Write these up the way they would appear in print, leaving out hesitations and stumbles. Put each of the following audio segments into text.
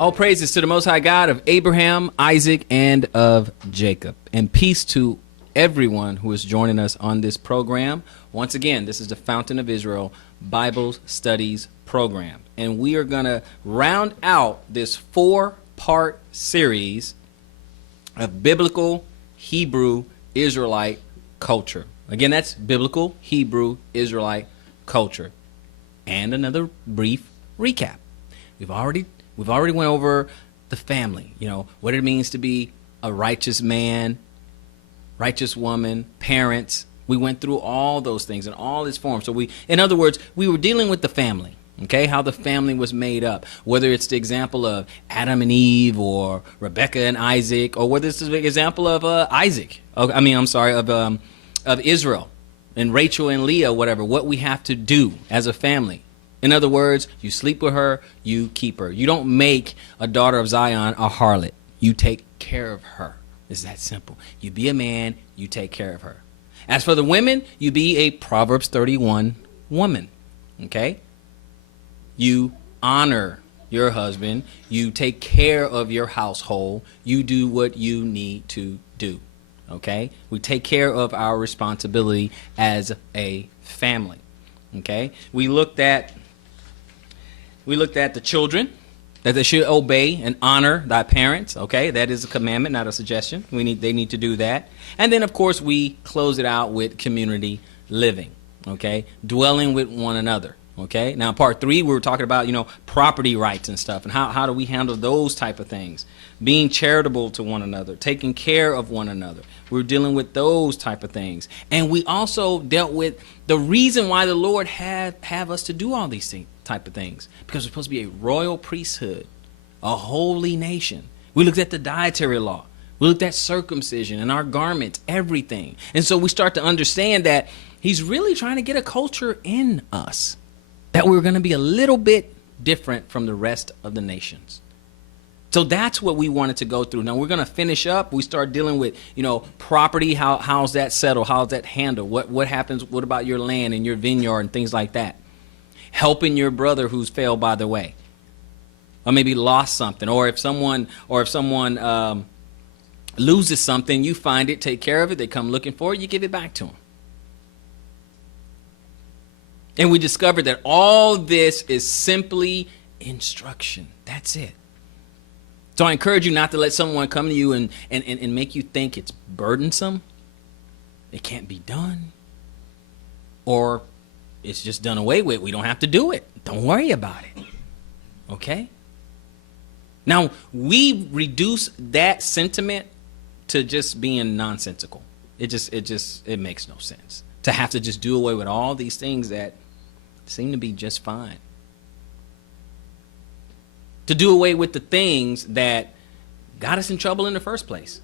All praises to the Most High God of Abraham, Isaac, and of Jacob. And peace to everyone who is joining us on this program. Once again, this is the Fountain of Israel Bible Studies program. And we are going to round out this 4-part series of biblical Hebrew Israelite culture. Again, that's biblical Hebrew Israelite culture. And another brief recap. We've already went over the family, what it means to be a righteous man, righteous woman, parents. We went through all those things in all its forms. So in other words, we were dealing with the family, okay, how the family was made up, whether it's the example of Adam and Eve or Rebecca and Isaac, or whether it's the example of of Israel and Rachel and Leah, whatever, what we have to do as a family. In other words, you sleep with her, you keep her. You don't make a daughter of Zion a harlot. You take care of her. It's that simple. You be a man, you take care of her. As for the women, you be a Proverbs 31 woman, okay? You honor your husband. You take care of your household. You do what you need to do, okay? We take care of our responsibility as a family, okay? We looked at the children, that they should obey and honor thy parents. Okay, that is a commandment, not a suggestion. They need to do that. And then, of course, we close it out with community living. Okay, dwelling with one another. Okay, now part 3, we were talking about property rights and stuff, and how do we handle those type of things? Being charitable to one another, taking care of one another. We're dealing with those type of things, and we also dealt with the reason why the Lord have us to do all these things. Type of things, because we're supposed to be a royal priesthood, a holy nation. We looked at the dietary law. We looked at circumcision and our garments, everything. And so we start to understand that he's really trying to get a culture in us, that we're going to be a little bit different from the rest of the nations. So that's what we wanted to go through. Now we're going to finish up. We start dealing with, property. How's that settled? How's that handled? What happens? What about your land and your vineyard and things like that? Helping your brother who's failed by the way, or maybe lost something, or if someone loses something, you find it, take care of it. They come looking for it, you give it back to them. And we discovered that all this is simply instruction. That's it. So I encourage you not to let someone come to you and make you think it's burdensome, it can't be done, or it's just done away with. We don't have to do it. Don't worry about it. Okay? Now, we reduce that sentiment to just being nonsensical. It makes no sense to have to just do away with all these things that seem to be just fine. To do away with the things that got us in trouble in the first place.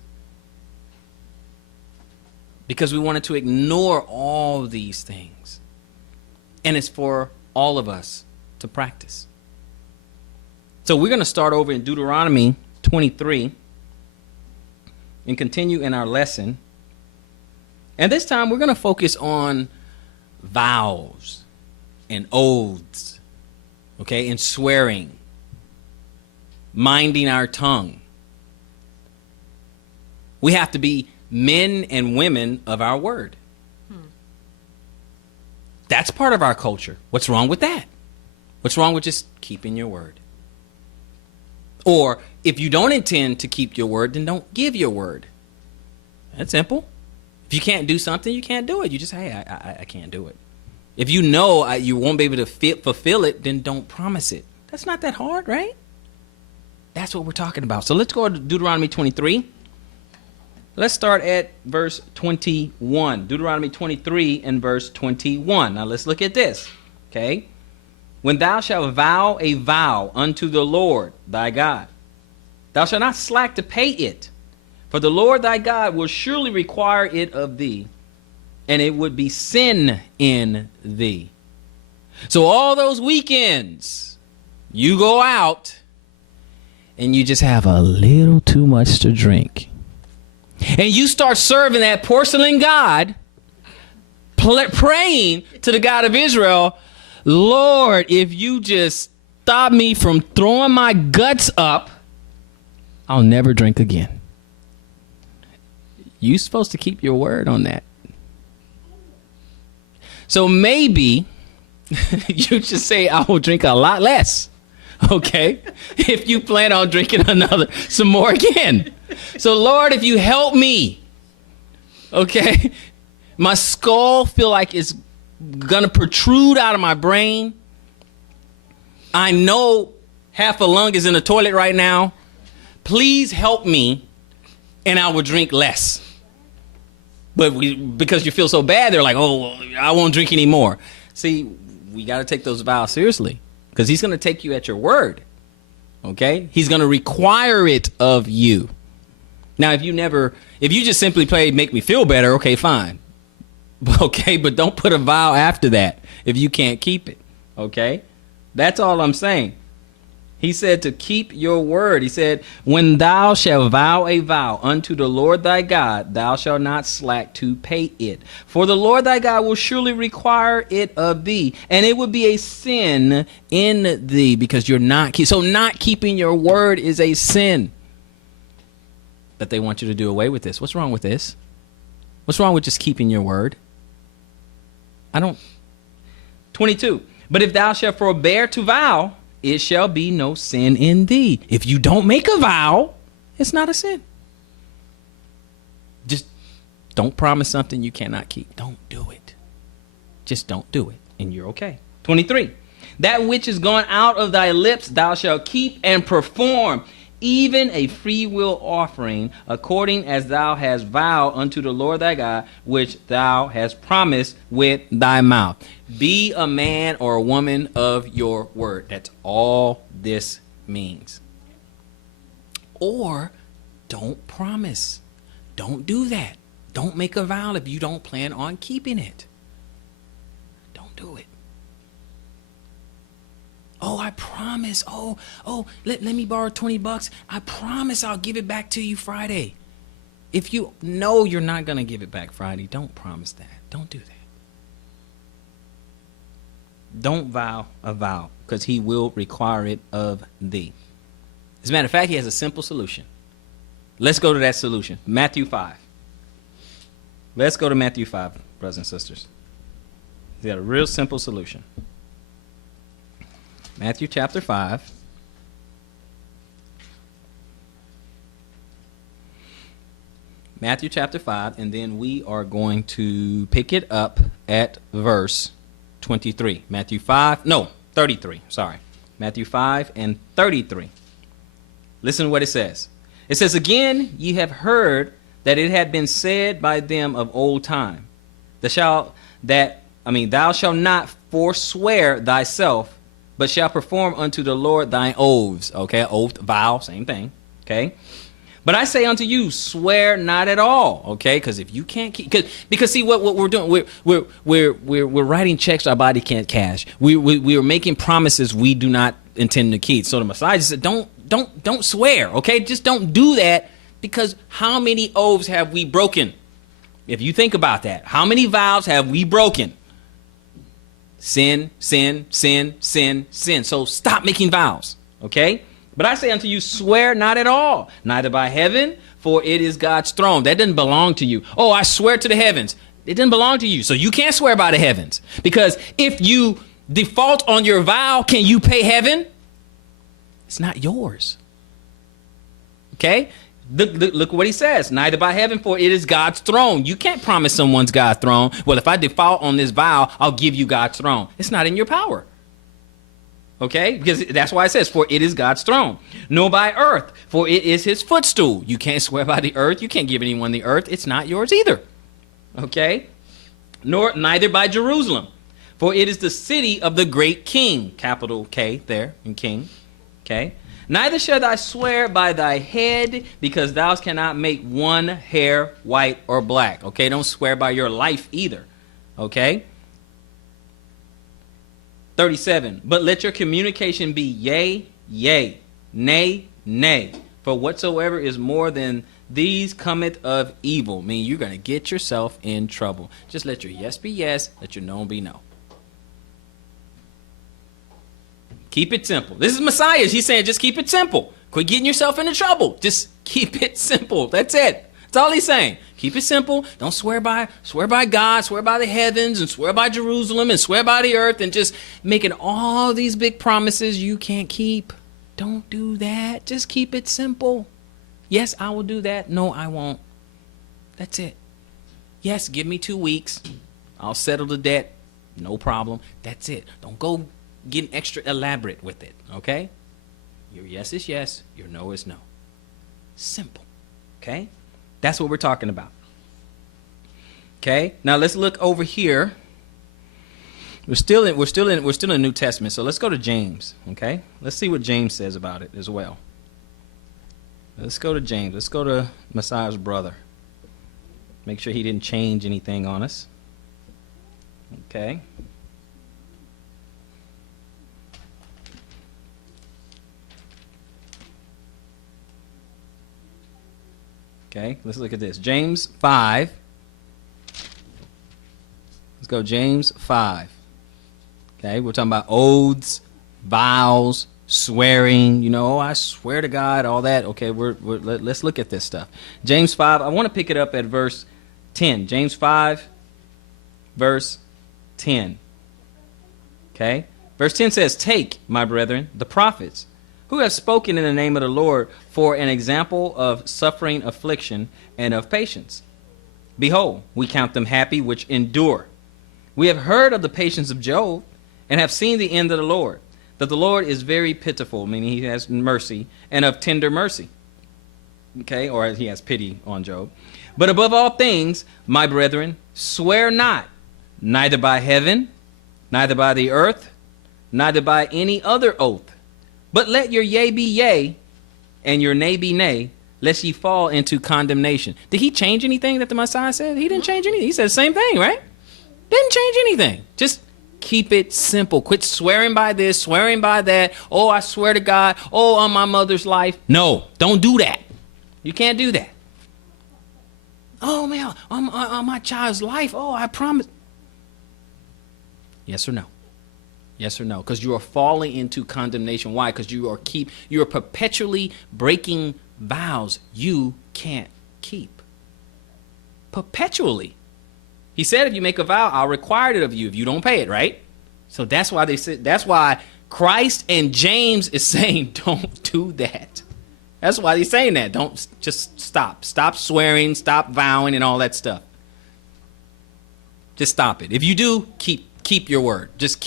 Because we wanted to ignore all these things. And it's for all of us to practice. So we're going to start over in Deuteronomy 23 and continue in our lesson. And this time we're going to focus on vows and oaths, okay, and swearing, minding our tongue. We have to be men and women of our word. That's part of our culture. What's wrong with that? What's wrong with just keeping your word? Or if you don't intend to keep your word, then don't give your word. That's simple. If you can't do something, you can't do it. You just, hey, I can't do it. If you know you won't be able to fulfill it, then don't promise it. That's not that hard, right? That's what we're talking about. So let's go to Deuteronomy 23. Let's start at verse 21. Deuteronomy 23 and verse 21. Now let's look at this. Okay. When thou shalt vow a vow unto the Lord thy God, thou shalt not slack to pay it, for the Lord thy God will surely require it of thee, and it would be sin in thee. So all those weekends, you go out and you just have a little too much to drink. And you start serving that porcelain god, praying to the God of Israel, Lord, if you just stop me from throwing my guts up, I'll never drink again. You're supposed to keep your word on that. So maybe you should say, I will drink a lot less. Okay? If you plan on drinking some more again. So Lord, if you help me, okay, my skull feel like it's gonna protrude out of my brain. I know half a lung is in the toilet right now. Please help me, and I will drink less. But because you feel so bad, they're like, oh, I won't drink anymore. See, we got to take those vows seriously, because he's going to take you at your word. Okay? He's going to require it of you. Now, if you just simply play make me feel better, okay, fine. Okay, but don't put a vow after that if you can't keep it. Okay? That's all I'm saying. He said to keep your word. He said, when thou shalt vow a vow unto the Lord thy God, thou shalt not slack to pay it. For the Lord thy God will surely require it of thee, and it would be a sin in thee, because you're not. So not keeping your word is a sin. But they want you to do away with this. What's wrong with this? What's wrong with just keeping your word? 22. But if thou shalt forbear to vow, it shall be no sin in thee. If you don't make a vow, it's not a sin. Just don't promise something you cannot keep. Don't do it. Just don't do it, and you're okay. 23. That which is gone out of thy lips thou shalt keep and perform, even a free will offering, according as thou hast vowed unto the Lord thy God, which thou hast promised with thy mouth. Be a man or a woman of your word. That's all this means. Or don't promise. Don't do that. Don't make a vow if you don't plan on keeping it. Don't do it. Oh, I promise. Let me borrow $20. I promise I'll give it back to you Friday. If you know you're not going to give it back Friday, don't promise that. Don't do that. Don't vow a vow, because he will require it of thee. As a matter of fact, he has a simple solution. Let's go to that solution. Matthew 5. Let's go to Matthew 5, brothers and sisters. He's got a real simple solution. Matthew chapter 5. Matthew chapter 5, and then we are going to pick it up at verse 23. 33. Sorry. Matthew 5 and 33. Listen to what it says. It says, again, ye have heard that it had been said by them of old time, thou shalt not forswear thyself, but shall perform unto the Lord thine oaths. Okay, oath, vow, same thing. Okay. But I say unto you, swear not at all, okay? Because if you can't keep, because see what we're doing, we're writing checks our body can't cash. We're making promises we do not intend to keep. So the Messiah said, don't swear, okay? Just don't do that, because how many oaths have we broken? If you think about that, how many vows have we broken? Sin, sin, sin, sin, sin. So stop making vows, okay? But I say unto you, swear not at all, neither by heaven, for it is God's throne. That doesn't belong to you. Oh, I swear to the heavens. It doesn't belong to you. So you can't swear by the heavens. Because if you default on your vow, can you pay heaven? It's not yours. Okay? Look what he says. Neither by heaven, for it is God's throne. You can't promise someone's God's throne. Well, if I default on this vow, I'll give you God's throne. It's not in your power. Okay? Because that's why it says, for it is God's throne. Nor by earth, for it is his footstool. You can't swear by the earth. You can't give anyone the earth. It's not yours either. Okay? Neither by Jerusalem, for it is the city of the great king. Capital K there in king. Okay? Neither shalt thou swear by thy head, because thou cannot make one hair white or black. Okay? Don't swear by your life either. Okay? 37. But let your communication be yea, yea, nay, nay. For whatsoever is more than these cometh of evil. Meaning you're going to get yourself in trouble. Just let your yes be yes, let your no be no. Keep it simple. This is Messiah. He's saying just keep it simple. Quit getting yourself into trouble. Just keep it simple. That's it. That's all he's saying. Keep it simple. Don't swear by God, swear by the heavens, and swear by Jerusalem, and swear by the earth, and just making all these big promises you can't keep. Don't do that. Just keep it simple. Yes, I will do that. No, I won't. That's it. Yes, give me 2 weeks. I'll settle the debt. No problem. That's it. Don't go getting extra elaborate with it, okay? Your yes is yes. Your no is no. Simple, okay? That's what we're talking about. Okay? Now let's look over here. We're still in New Testament. So let's go to James, okay? Let's see what James says about it as well. Let's go to James. Let's go to Messiah's brother. Make sure he didn't change anything on us. Okay? Okay, let's look at this. James 5. Let's go James 5. Okay, we're talking about oaths, vows, swearing, I swear to God, all that. Okay, let's look at this stuff. James 5, I want to pick it up at verse 10. James 5, verse 10. Okay, verse 10 says, "Take, my brethren, the prophets, who have spoken in the name of the Lord for an example of suffering, affliction, and of patience. Behold, we count them happy which endure. We have heard of the patience of Job, and have seen the end of the Lord, that the Lord is very pitiful," meaning he has mercy, "and of tender mercy." Okay, or he has pity on Job. "But above all things, my brethren, swear not, neither by heaven, neither by the earth, neither by any other oath. But let your yea be yea, and your nay be nay, lest ye fall into condemnation." Did he change anything that the Messiah said? He didn't change anything. He said the same thing, right? Didn't change anything. Just keep it simple. Quit swearing by this, swearing by that. Oh, I swear to God. Oh, on my mother's life. No, don't do that. You can't do that. Oh, man, on my child's life. Oh, I promise. Yes or no? Yes or no? Because you are falling into condemnation. Why? Because you are perpetually breaking vows you can't keep. Perpetually. He said, if you make a vow, I'll require it of you if you don't pay it, right? So that's why that's why Christ and James is saying, don't do that. That's why he's saying that. Don't just stop. Stop swearing, stop vowing and all that stuff. Just stop it. If you do, keep your word. Just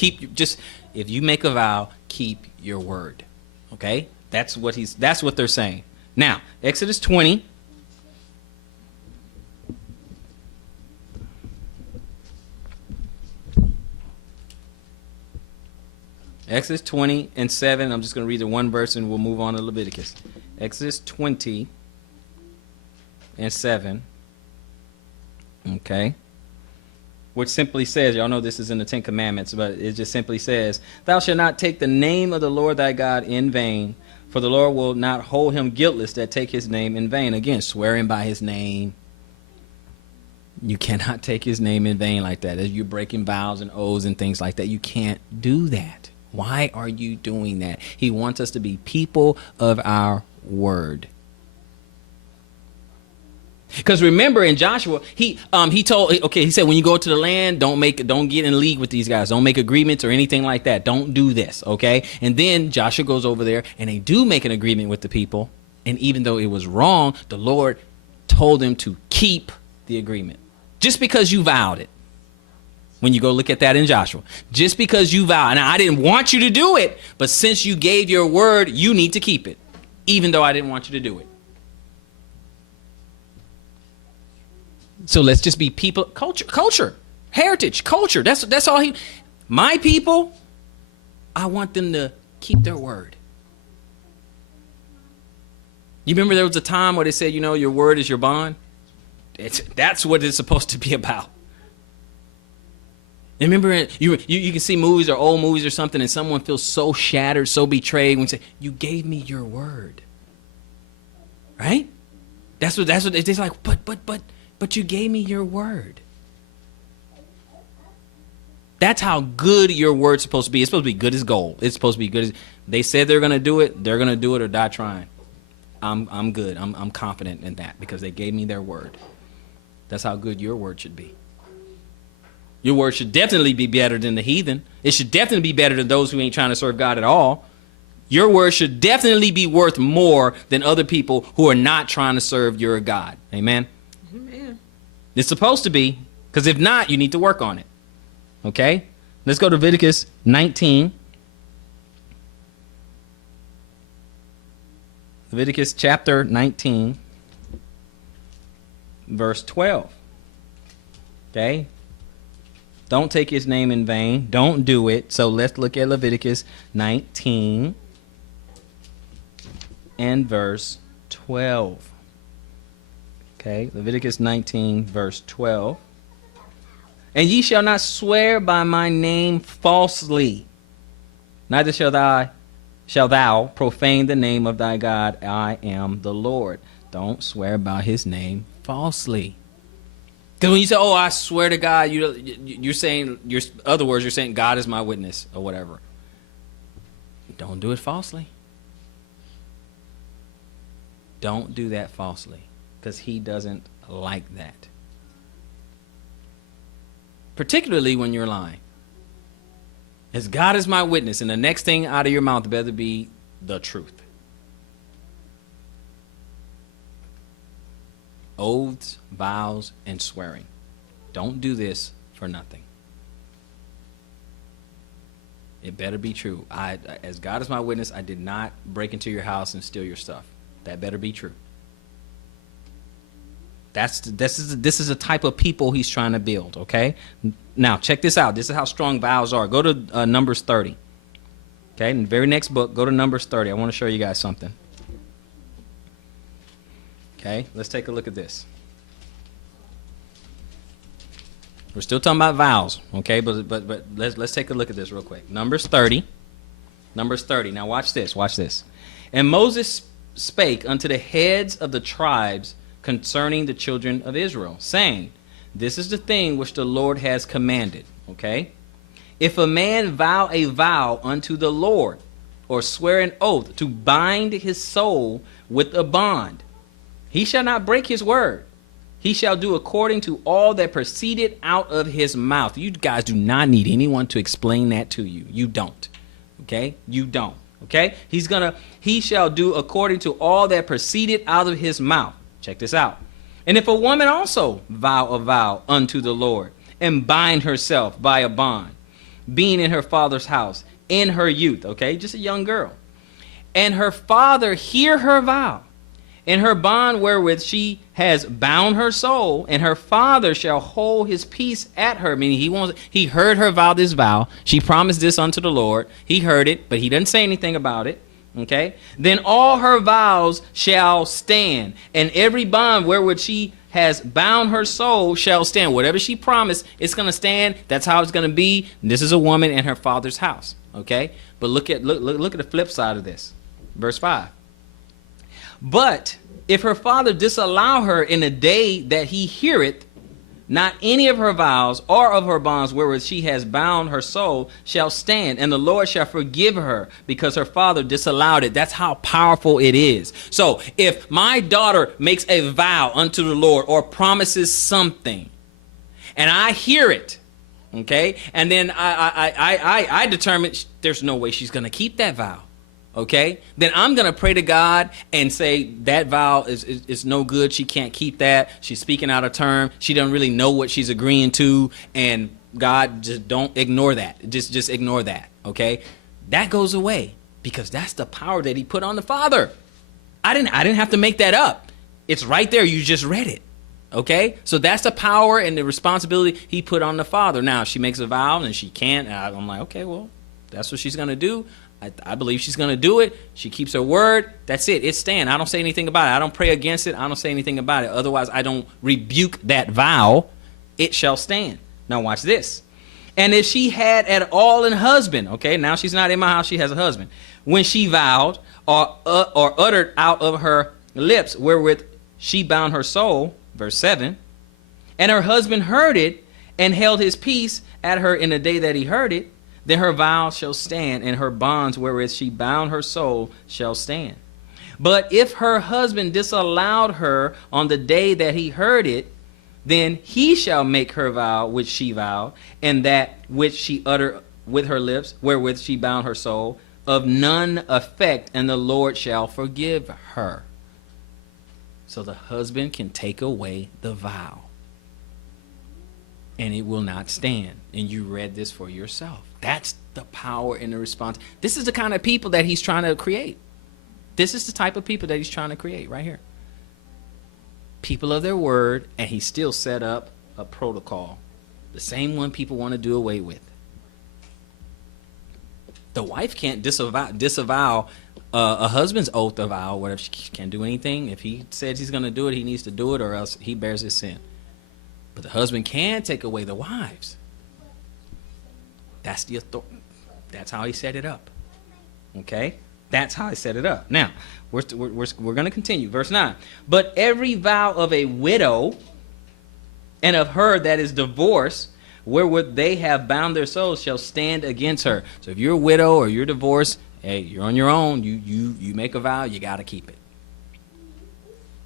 if you make a vow, keep your word. Okay? That's what they're saying. Now, Exodus 20. Exodus 20 and 7. I'm just going to read the one verse and we'll move on to Leviticus. Exodus 20 and 7. Okay. Which simply says, y'all know this is in the Ten Commandments, but it just simply says, "Thou shalt not take the name of the Lord thy God in vain, for the Lord will not hold him guiltless that take his name in vain." Again, swearing by his name. You cannot take his name in vain like that. As you're breaking vows and oaths and things like that, you can't do that. Why are you doing that? He wants us to be people of our word. Because remember in Joshua, he said, when you go to the land, don't get in league with these guys. Don't make agreements or anything like that. Don't do this, okay? And then Joshua goes over there and they do make an agreement with the people. And even though it was wrong, the Lord told them to keep the agreement. Just because you vowed it. When you go look at that in Joshua. Just because you vowed. Now, I didn't want you to do it, but since you gave your word, you need to keep it. Even though I didn't want you to do it. So let's just be people, culture, heritage, culture. That's all my people, I want them to keep their word. You remember there was a time where they said, your word is your bond? That's what it's supposed to be about. And remember, you can see movies or old movies or something, and someone feels so shattered, so betrayed when you say, "You gave me your word." Right? That's what it's like, but you gave me your word. That's how good your word's supposed to be. It's supposed to be good as gold. It's supposed to be good as they said they're going to do it. They're going to do it or die trying. I'm good. I'm confident in that because they gave me their word. That's how good your word should be. Your word should definitely be better than the heathen. It should definitely be better than those who ain't trying to serve God at all. Your word should definitely be worth more than other people who are not trying to serve your God. Amen? Amen. It's supposed to be, because if not, you need to work on it. Okay? Let's go to Leviticus 19. Leviticus chapter 19, verse 12. Okay? Don't take his name in vain. Don't do it. So let's look at Leviticus 19 and verse 12. Okay? Leviticus 19, verse 12. And ye shall not swear by my name falsely, neither shall thou profane the name of thy God. I am the Lord. Don't swear by his name falsely. Because when you say, oh, I swear to God, you're saying, other words, you're saying God is my witness or whatever. Don't do it falsely. Don't do that falsely because he doesn't like that. Particularly when you're lying. As God is my witness, and the next thing out of your mouth better be the truth. Oaths, vows, and swearing. Don't do this for nothing. It better be true. As God is my witness, I did not break into your house and steal your stuff. That better be true. This is a type of people he's trying to build, okay? Now, check this out. This is how strong vows are. Go to Numbers 30. Okay, in the very next book, go to Numbers 30. I want to show you guys something. Okay, let's take a look at this. We're still talking about vows, okay? But let's take a look at this real quick. Numbers 30. Numbers 30. Now watch this. Watch this. And Moses spake unto the heads of the tribes concerning the children of Israel, saying, this is the thing which the Lord has commanded. Okay? If a man vow a vow unto the Lord, or swear an oath to bind his soul with a bond, he shall not break his word. He shall do according to all that proceeded out of his mouth. You guys do not need anyone to explain that to you. You don't. Okay? You don't. Okay? He shall do according to all that proceeded out of his mouth. Check this out. And if a woman also vow a vow unto the Lord, and bind herself by a bond, being in her father's house, in her youth, okay, just a young girl, and her father hear her vow, and her bond wherewith she has bound her soul, and her father shall hold his peace at her, meaning he heard her vow this vow, she promised this unto the Lord, he heard it, but he doesn't say anything about it. Okay, then all her vows shall stand, and every bond wherewith she has bound her soul shall stand. Whatever she promised, it's going to stand. That's how it's going to be. This is a woman in her father's house. Okay, but look at the flip side of this. Verse 5. But if her father disallow her in the day that he heareth, not any of her vows or of her bonds wherewith she has bound her soul shall stand, and the Lord shall forgive her because her father disallowed it. That's how powerful it is. So if my daughter makes a vow unto the Lord or promises something, and I hear it, okay, and then I determine there's no way she's going to keep that vow. Okay, then I'm going to pray to God and say that vow is no good. She can't keep that. She's speaking out of term. She doesn't really know what she's agreeing to. And God, just don't ignore that. Just ignore that. Okay, that goes away because that's the power that he put on the Father. I didn't have to make that up. It's right there. You just read it. Okay, so that's the power and the responsibility he put on the Father. Now, if she makes a vow and she can't, I'm like, okay, well, that's what she's going to do. I believe she's going to do it. She keeps her word. That's it. It's stand. I don't say anything about it. I don't pray against it. I don't say anything about it. Otherwise, I don't rebuke that vow. It shall stand. Now watch this. And if she had at all an husband, okay, now she's not in my house. She has a husband. When she vowed or uttered out of her lips wherewith she bound her soul, verse 7, and her husband heard it and held his peace at her in the day that he heard it, then her vow shall stand, and her bonds wherewith she bound her soul shall stand. But if her husband disallowed her on the day that he heard it, then he shall make her vow which she vowed, and that which she uttered with her lips, wherewith she bound her soul, of none effect, and the Lord shall forgive her. So the husband can take away the vow, and it will not stand. And you read this for yourself. That's the power and the response. This is the kind of people that he's trying to create. This is the type of people that he's trying to create right here. People of their word, and he still set up a protocol. The same one people want to do away with. The wife can't disavow a husband's oath of vow, whatever. She can't do anything. If he says he's going to do it, he needs to do it, or else he bears his sin. But the husband can take away the wives. That's the authority. That's how he set it up. Okay? That's how he set it up. Now, we're going to continue. Verse 9. But every vow of a widow and of her that is divorced, wherewith they have bound their souls, shall stand against her. So if you're a widow or you're divorced, hey, you're on your own. You make a vow, you got to keep it.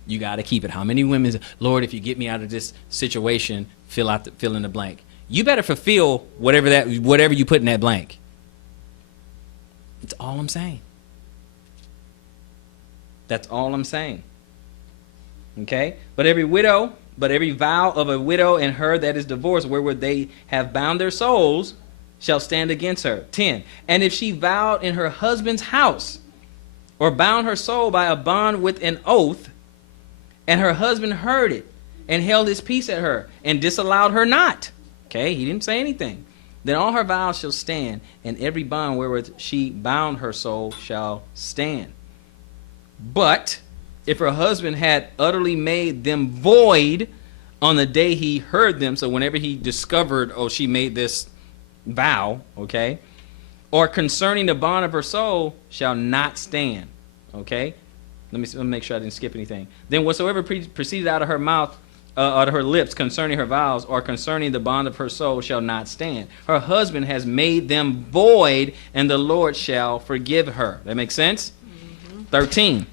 You got to keep it. How many women say, Lord, if you get me out of this situation, fill in the blank. You better fulfill whatever you put in that blank. That's all I'm saying. That's all I'm saying. Okay? But every vow of a widow and her that is divorced, wherewith they have bound their souls, shall stand against her. 10. And if she vowed in her husband's house, or bound her soul by a bond with an oath, and her husband heard it, and held his peace at her, and disallowed her not. Okay, he didn't say anything. Then all her vows shall stand, and every bond wherewith she bound her soul shall stand. But if her husband had utterly made them void on the day he heard them, so whenever he discovered, oh, she made this vow, okay, or concerning the bond of her soul, shall not stand. Okay, let me make sure I didn't skip anything. Then whatsoever proceeded out of her mouth, out of her lips, concerning her vows, or concerning the bond of her soul, shall not stand. Her husband has made them void, and the Lord shall forgive her. That makes sense? 13.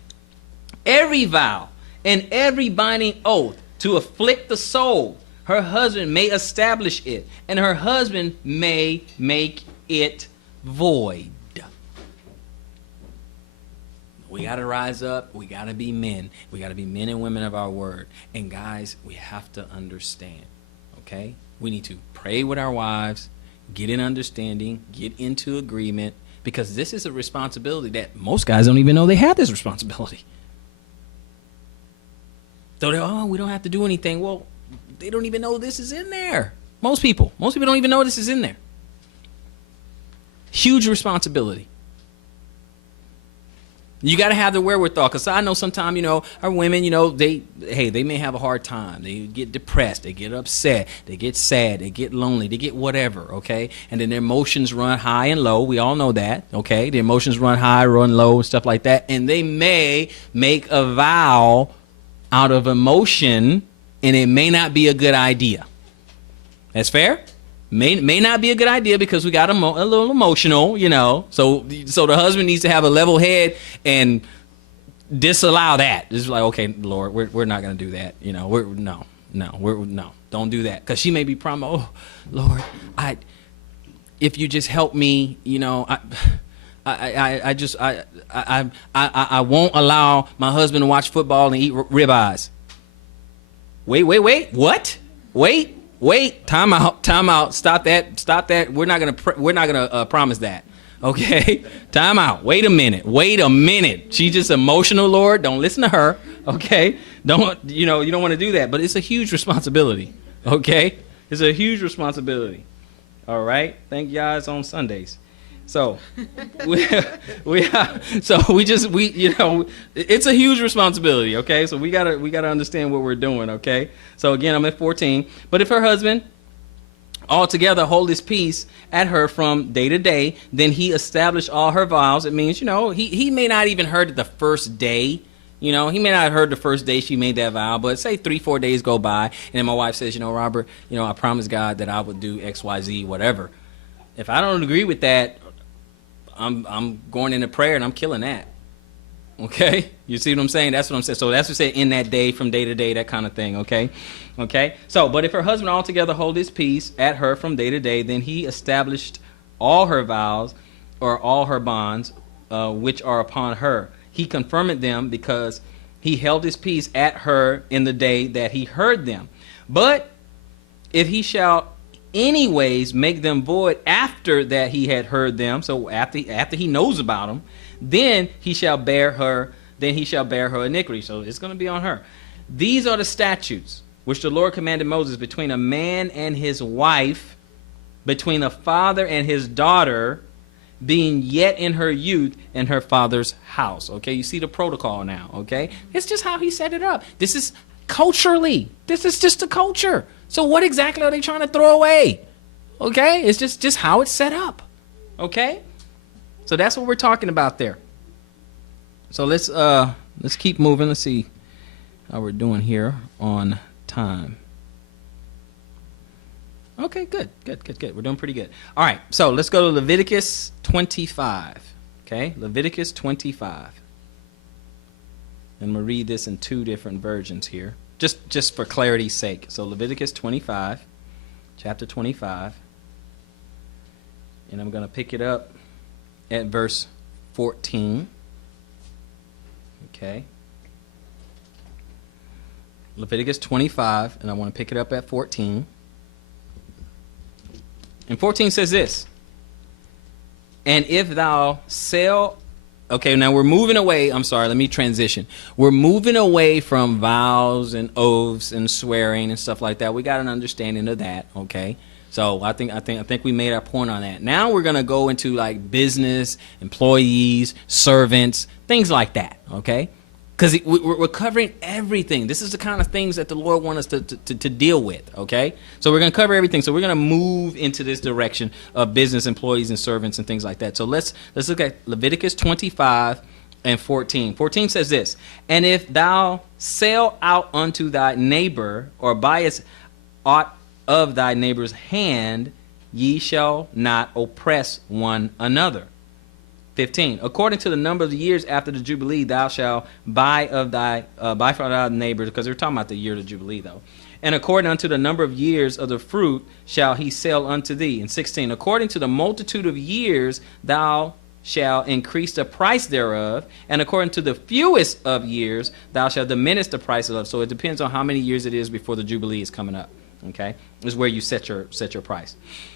Every vow and every binding oath to afflict the soul, her husband may establish it, and her husband may make it void. We got to rise up. We got to be men. We got to be men and women of our word. And guys, we have to understand, okay? We need to pray with our wives, get in understanding, get into agreement, because this is a responsibility that most guys don't even know they have this responsibility. So we don't have to do anything. Well, they don't even know this is in there. Most people don't even know this is in there. Huge responsibility. You got to have the wherewithal, because I know sometimes, our women, they may have a hard time. They get depressed. They get upset. They get sad. They get lonely. They get whatever, okay? And then their emotions run high and low. We all know that, okay? The emotions run high, run low, and stuff like that. And they may make a vow out of emotion, and it may not be a good idea. That's fair? May not be a good idea because we got a little emotional, So the husband needs to have a level head and disallow that. It's like, okay, Lord, we're not going to do that. Don't do that, because she may be oh, Lord, if you just help me, I won't allow my husband to watch football and eat ribeyes. Wait, what? Wait, time out. Stop that. We're not gonna promise that. Okay? Time out. Wait a minute. She's just emotional, Lord. Don't listen to her. Okay? You don't want to do that, but it's a huge responsibility. Okay? It's a huge responsibility. All right? Thank you guys on Sundays. So it's a huge responsibility, okay? So we gotta understand what we're doing, okay? So again, I'm at 14. But if her husband altogether hold his peace at her from day to day, then he established all her vows. It means, he may not even heard it the first day, You know, he may not have heard the first day she made that vow, but say 3-4 days go by, and then my wife says, you know, Robert, you know, I promised God that I would do X, Y, Z, whatever. If I don't agree with that, I'm going into prayer and I'm killing that. Okay, you see what I'm saying? That's what I'm saying. So that's what I say, in that day, from day to day, that kind of thing. Okay. So, but if her husband altogether hold his peace at her from day to day, then he established all her vows or all her bonds, which are upon her. He confirmed them because he held his peace at her in the day that he heard them. But if he shall anyways make them void after that he had heard them, so after he knows about them, then he shall bear her iniquity. So it's going to be on her. These are the statutes which the Lord commanded Moses between a man and his wife, between a father and his daughter, being yet in her youth in her father's house. Okay, you see the protocol now. Okay, it's just how he set it up. This is culturally, this is just the culture. So what exactly are they trying to throw away? Okay, it's just how it's set up. Okay, so that's what we're talking about there. So let's keep moving. Let's see how we're doing here on time. Okay, good. We're doing pretty good. All right, so let's go to Leviticus 25. Okay, Leviticus 25. And I'm going to read this in two different versions here, just for clarity's sake. So Leviticus 25, chapter 25. And I'm going to pick it up at verse 14. Okay. Leviticus 25, and I want to pick it up at 14. And 14 says this: and if thou sell... Okay, now we're moving away. I'm sorry, let me transition. We're moving away from vows and oaths and swearing and stuff like that. We got an understanding of that, okay? So I think we made our point on that. Now we're going to go into like business, employees, servants, things like that, okay? Because we're covering everything. This is the kind of things that the Lord wants us to deal with, okay? So we're going to cover everything. So we're going to move into this direction of business, employees, and servants and things like that. So let's look at Leviticus 25 and 14. 14 says this: and if thou sell out unto thy neighbor, or buyest aught of thy neighbor's hand, ye shall not oppress one another. 15. According to the number of the years after the Jubilee, thou shalt buy from thy neighbor, because they're talking about the year of the Jubilee, though. And according unto the number of years of the fruit shall he sell unto thee. And 16. According to the multitude of years thou shalt increase the price thereof, and according to the fewest of years thou shalt diminish the price thereof. So it depends on how many years it is before the Jubilee is coming up. Okay, is where you set your price.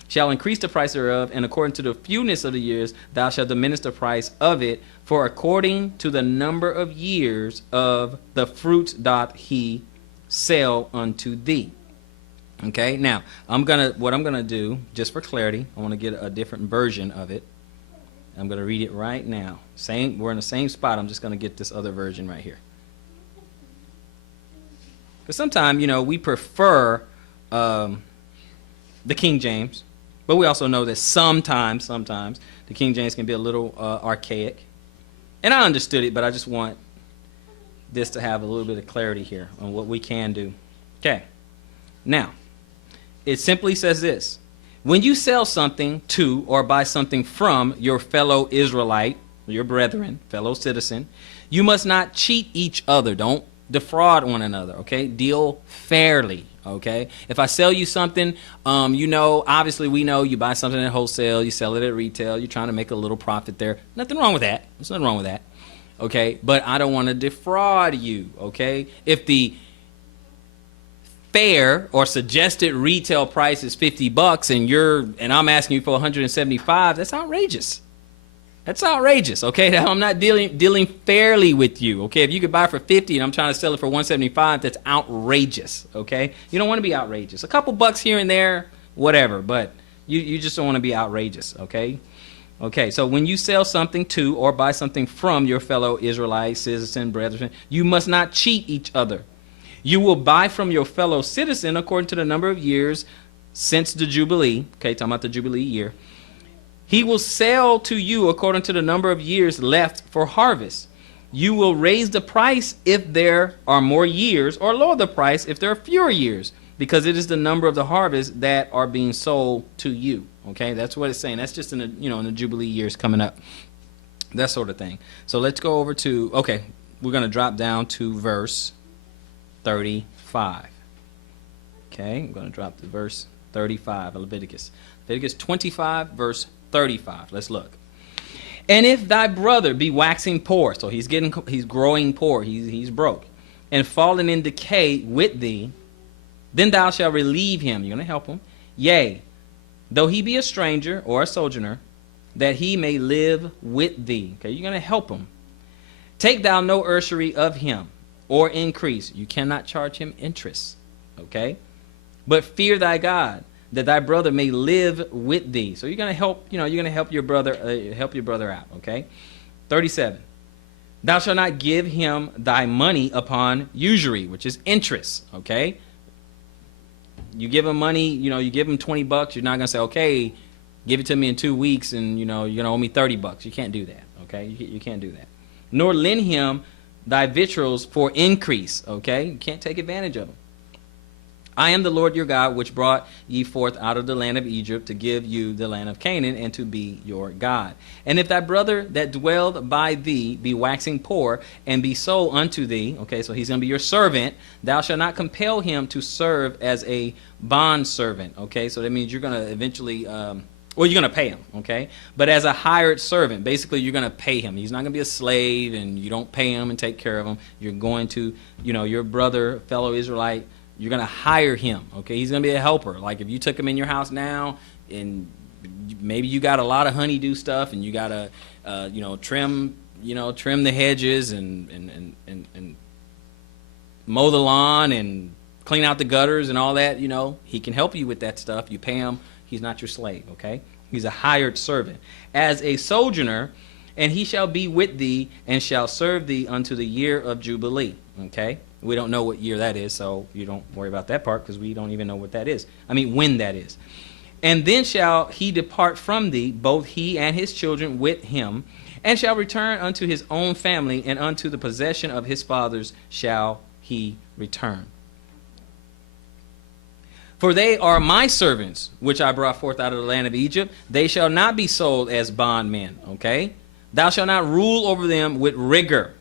Shall increase the price thereof, and according to the fewness of the years, thou shalt diminish the price of it. For according to the number of years of the fruit doth he sell unto thee. Okay, now what I'm gonna do, just for clarity, I want to get a different version of it. I'm gonna read it right now. We're in the same spot. I'm just gonna get this other version right here. Because sometimes, we prefer the King James, but we also know that sometimes the King James can be a little archaic. And I understood it, but I just want this to have a little bit of clarity here on what we can do. Okay. Now, it simply says this: when you sell something to or buy something from your fellow Israelite, your brethren, fellow citizen, you must not cheat each other. Don't defraud one another, okay? Deal fairly, okay? If I sell you something, obviously we know you buy something at wholesale, you sell it at retail, you're trying to make a little profit there. Nothing wrong with that. There's nothing wrong with that, okay? But I don't want to defraud you, okay? If the fair or suggested retail price is $50 and I'm asking you for 175, that's outrageous. That's outrageous, okay? I'm not dealing fairly with you, okay? If you could buy for 50 and I'm trying to sell it for 175, that's outrageous, okay? You don't want to be outrageous. A couple bucks here and there, whatever, but you just don't want to be outrageous, okay? Okay, so when you sell something to or buy something from your fellow Israelite, citizen, brethren, you must not cheat each other. You will buy from your fellow citizen according to the number of years since the Jubilee, okay, talking about the Jubilee year. He will sell to you according to the number of years left for harvest. You will raise the price if there are more years, or lower the price if there are fewer years, because it is the number of the harvest that are being sold to you. Okay, that's what it's saying. That's just in the, in the Jubilee years coming up, that sort of thing. So let's go over to, okay, we're going to drop down to verse 35. Okay, I'm going to drop to verse 35 of Leviticus. Leviticus 25, verse 35. Let's look. And if thy brother be waxing poor, so he's growing poor, he's broke, and fallen in decay with thee, then thou shalt relieve him. You're going to help him. Yea, though he be a stranger or a sojourner, that he may live with thee. Okay, you're going to help him. Take thou no usury of him, or increase. You cannot charge him interest. Okay, but fear thy God, that thy brother may live with thee. So you're going to help, you're going to help your brother out, okay? 37. Thou shalt not give him thy money upon usury, which is interest, okay? You give him money, you give him $20, you're not going to say, okay, give it to me in 2 weeks and, you're going to owe me $30. You can't do that, okay? You can't do that. Nor lend him thy victuals for increase, okay? You can't take advantage of them. I am the Lord your God, which brought ye forth out of the land of Egypt to give you the land of Canaan, and to be your God. And if thy brother that dwelled by thee be waxing poor, and be sold unto thee, okay, so he's going to be your servant, thou shalt not compel him to serve as a bondservant, okay? So that means you're going to eventually, you're going to pay him, okay? But as a hired servant, basically you're going to pay him. He's not going to be a slave, and you don't pay him and take care of him. You're going to, your brother, fellow Israelite, you're going to hire him, okay? He's going to be a helper. Like if you took him in your house now, and maybe you got a lot of honeydew stuff, and you got to, trim the hedges and mow the lawn and clean out the gutters and all that, he can help you with that stuff. You pay him. He's not your slave, okay? He's a hired servant. As a sojourner, and he shall be with thee and shall serve thee unto the year of Jubilee, okay? We don't know what year that is, so you don't worry about that part, because we don't even know what that is. When that is. And then shall he depart from thee, both he and his children with him, and shall return unto his own family, and unto the possession of his fathers shall he return. For they are my servants, which I brought forth out of the land of Egypt. They shall not be sold as bondmen, okay? Thou shalt not rule over them with rigor,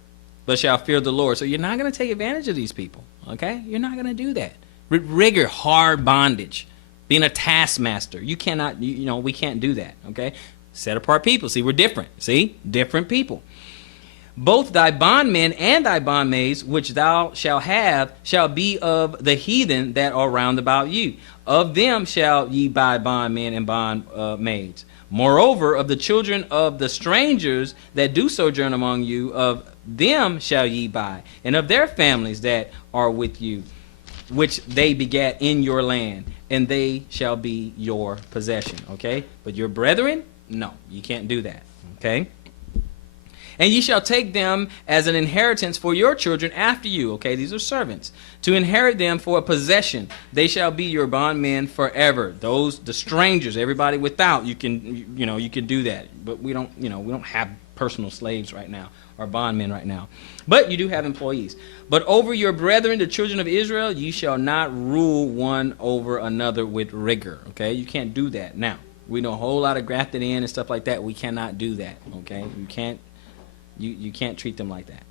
but shall fear the Lord. So you're not going to take advantage of these people, okay? You're not going to do that. Rigor, hard bondage, being a taskmaster. You cannot, we can't do that, okay? Set apart people. See, we're different. See? Different people. Both thy bondmen and thy bondmaids, which thou shalt have, shall be of the heathen that are round about you. Of them shall ye buy bondmen and bondmaids. Moreover, of the children of the strangers that do sojourn among you, of them shall ye buy, and of their families that are with you, which they begat in your land, and they shall be your possession. Okay? But your brethren, no, you can't do that. Okay? And ye shall take them as an inheritance for your children after you. Okay, these are servants. To inherit them for a possession. They shall be your bondmen forever. Those, the strangers, everybody without, you can do that. But we don't have personal slaves right now, or bondmen right now. But you do have employees. But over your brethren, the children of Israel, you shall not rule one over another with rigor. Okay, you can't do that. Now, we know a whole lot of grafted in and stuff like that. We cannot do that. Okay, you can't treat them like that.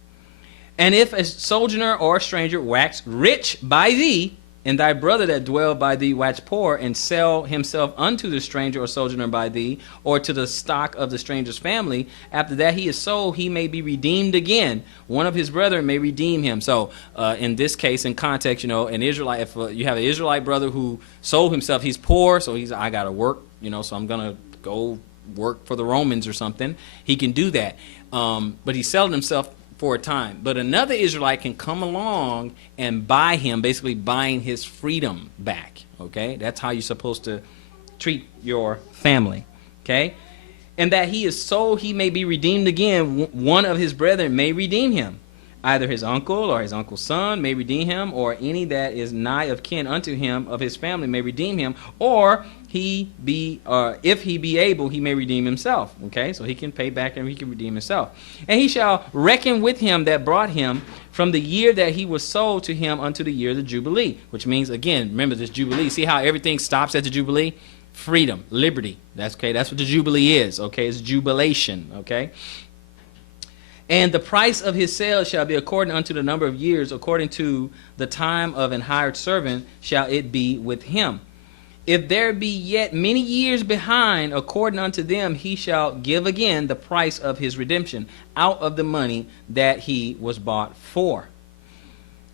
And if a sojourner or a stranger wax rich by thee, and thy brother that dwell by thee wax poor, and sell himself unto the stranger or sojourner by thee, or to the stock of the stranger's family, after that he is sold, he may be redeemed again. One of his brethren may redeem him. So in this case, in context, an Israelite, if you have an Israelite brother who sold himself, he's poor, so I got to work, so I'm going to go work for the Romans or something. He can do that. But he sold himself for a time. But another Israelite can come along and buy him, basically buying his freedom back. Okay? That's how you're supposed to treat your family. Okay? And that he is sold, he may be redeemed again. One of his brethren may redeem him. Either his uncle or his uncle's son may redeem him, or any that is nigh of kin unto him of his family may redeem him, or if he be able, he may redeem himself. Okay, so he can pay back and he can redeem himself. And he shall reckon with him that brought him from the year that he was sold to him unto the year of the Jubilee. Which means, again, remember this Jubilee. See how everything stops at the Jubilee? Freedom, liberty. That's okay. That's what the Jubilee is. Okay, it's jubilation. Okay. And the price of his sale shall be according unto the number of years, according to the time of an hired servant shall it be with him. If there be yet many years behind, according unto them, he shall give again the price of his redemption out of the money that he was bought for.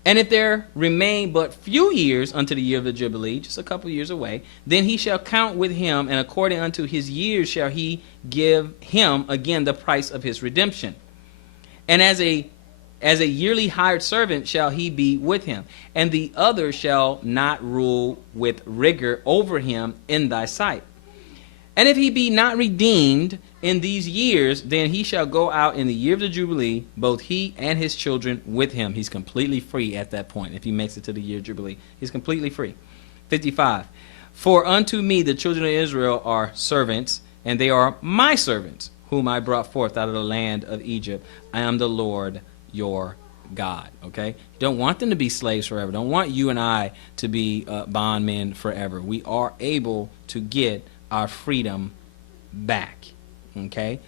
And if there remain but few years unto the year of the Jubilee, just a couple years away, then he shall count with him, and according unto his years shall he give him again the price of his redemption. And as a yearly hired servant shall he be with him, and the other shall not rule with rigor over him in thy sight. And if he be not redeemed in these years, then he shall go out in the year of the Jubilee, both he and his children with him. He's completely free at that point. If he makes it to the year of Jubilee, he's completely free. 55. For unto me the children of Israel are servants, and they are my servants, whom I brought forth out of the land of Egypt. I am the Lord your God. Okay? You don't want them to be slaves forever. Don't want you and I to be bondmen forever. We are able to get our freedom back. Okay?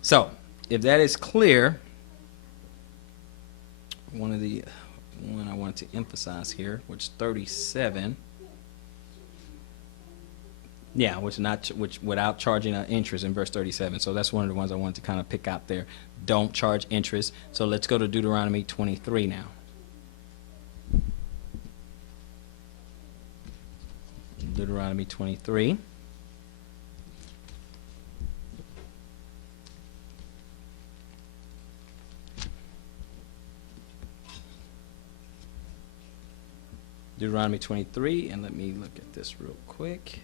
So, if that is clear, one I wanted to emphasize here, which 37. Yeah, which without charging interest in verse 37. So that's one of the ones I wanted to kind of pick out there. Don't charge interest. So let's go to Deuteronomy 23 now. Deuteronomy 23. Deuteronomy 23, and let me look at this real quick.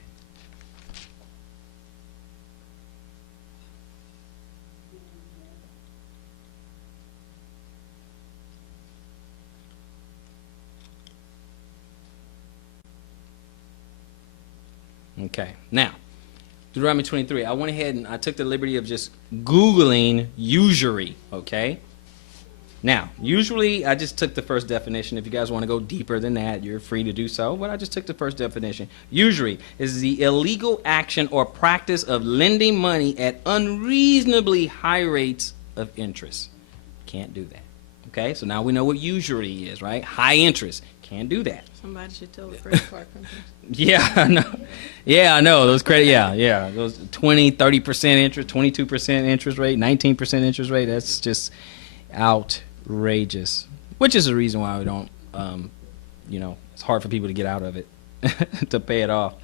Okay, now, Deuteronomy 23. I went ahead and I took the liberty of just Googling usury, okay? Now, usually I just took the first definition. If you guys want to go deeper than that, you're free to do so, but I just took the first definition. Usury is the illegal action or practice of lending money at unreasonably high rates of interest. Can't do that, okay? So now we know what usury is, right? High interest. Can't do that. Somebody should tell the credit card companies. Yeah, I know. Yeah, I know. Those credit, yeah. Those 20, 30% interest, 22% interest rate, 19% interest rate, that's just outrageous. Which is the reason why we don't, it's hard for people to get out of it, to pay it off.